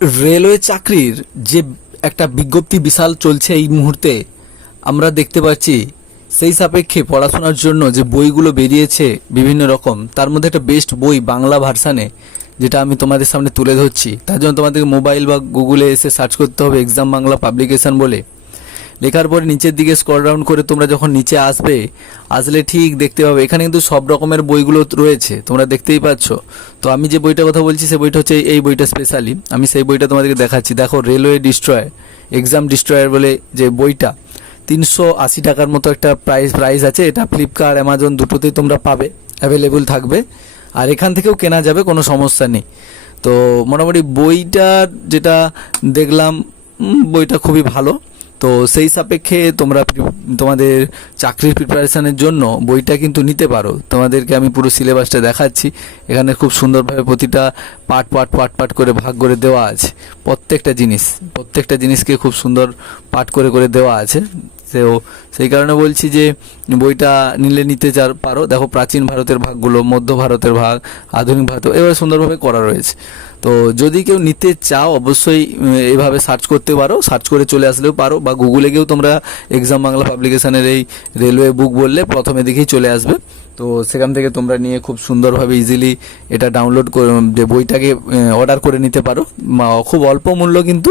Railway চাকরির যে একটা বিজ্ঞপ্তি বিশাল চলছে এই মুহূর্তে আমরা দেখতে পাচ্ছি, সেই সাপেক্ষে পড়াশোনার জন্য যে বইগুলো বেরিয়েছে বিভিন্ন রকম, তার মধ্যে একটা বেস্ট বই বাংলা ভার্সানে যেটা আমি তোমাদের সামনে তুলে ধরছি। তার জন্য তোমাদেরকে মোবাইল বা গুগলে এসে সার্চ করতে হবে এক্সাম বাংলা পাবলিকেশন বলে। লেখার পরে নিচের দিকে স্ক্রল ডাউন করে তোমরা যখন নিচে আসলে ঠিক দেখতে পাবে এখানে কিন্তু সব রকমের বইগুলো রয়েছে, তোমরা দেখতেই পাচ্ছ। তো আমি যে বইটার কথা বলছি সেই বইটা হচ্ছে এই বইটা স্পেশালি, আমি সেই বইটা তোমাদেরকে দেখাচ্ছি। দেখো, রেলওয়ে ডিস্ট্রয়, এক্সাম ডিস্ট্রয়ার বলে যে বইটা, 380 টাকার মতো একটা প্রাইস আছে। এটা ফ্লিপকার্ট অ্যামাজন দুটোতেই তোমরা পাবে, অ্যাভেলেবল থাকবে, আর এখান থেকেও কেনা যাবে, কোনো সমস্যা নেই। তো মোটামুটি বইটার যেটা দেখলাম, বইটা খুবই ভালো। তো সেই সাপেক্ষে তোমরা তোমাদের চাকরির প্রিপারেশানের জন্য বইটা কিন্তু নিতে পারো। তোমাদেরকে আমি পুরো সিলেবাসটা দেখাচ্ছি। এখানে খুব সুন্দরভাবে প্রতিটা পার্ট করে ভাগ করে দেওয়া আছে। প্রত্যেকটা জিনিসকে খুব সুন্দর পাঠ করে দেওয়া আছে। তো সেই কারণে বলছি যে বইটা নিতে পারো। দেখো, প্রাচীন ভারতের ভাগগুলো, মধ্য ভারতের ভাগ, আধুনিক ভারত, এভাবে সুন্দরভাবে করা রয়েছে। তো যদি কেউ নিতে চাও অবশ্যই এভাবে সার্চ করতে পারো, সার্চ করে চলে আসলেও পারো, বা গুগলে গিয়েও তোমরা এক্সাম বাংলা পাবলিকেশনের এই রেলওয়ে বুক বললে প্রথমে দিকেই চলে আসবে। তো সেখান থেকে তোমরা নিয়ে খুব সুন্দরভাবে ইজিলি এটা ডাউনলোড করে যে বইটাকে অর্ডার করে নিতে পারো। খুব অল্প মূল্য, কিন্তু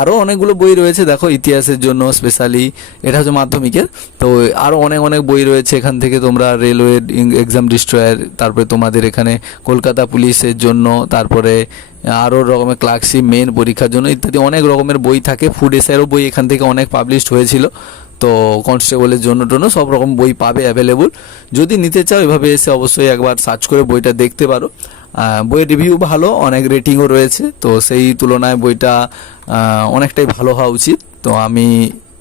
আরও অনেকগুলো বই রয়েছে। দেখো, ইতিহাসের জন্য স্পেশালি, এটা হচ্ছে মাধ্যমিকের। তো আরও অনেক বই রয়েছে। এখান থেকে তোমরা রেলওয়ে এক্সাম ডিস্ট্রয়ার, তারপরে তোমাদের এখানে কলকাতা পুলিশের জন্য, তারপরে আরও রকমের ক্লার্কশিপ মেন পরীক্ষার জন্য ইত্যাদি অনেক রকমের বই থাকে। ফুড এসআইয়েরও বই এখান থেকে অনেক পাবলিশড হয়েছিল। তো কনস্টেবলের জন্য সব রকম বই পাবে অ্যাভেলেবল। যদি নিতে চাও এভাবে এসে অবশ্যই একবার সার্চ করে বইটা দেখতে পারো। বইয়ের রিভিউ ভালো, অনেক রেটিংও রয়েছে। তো সেই তুলনায় বইটা অনেকটাই ভালো হওয়া উচিত। তো আমি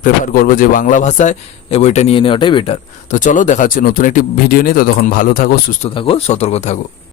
প্রেফার করবো যে বাংলা ভাষায় এই বইটা নিয়ে নেওয়াটাই বেটার। তো চলো, দেখা হচ্ছে নতুন একটি ভিডিও নিয়ে। তো তখন ভালো থাকো, সুস্থ থাকো, সতর্ক থাকো।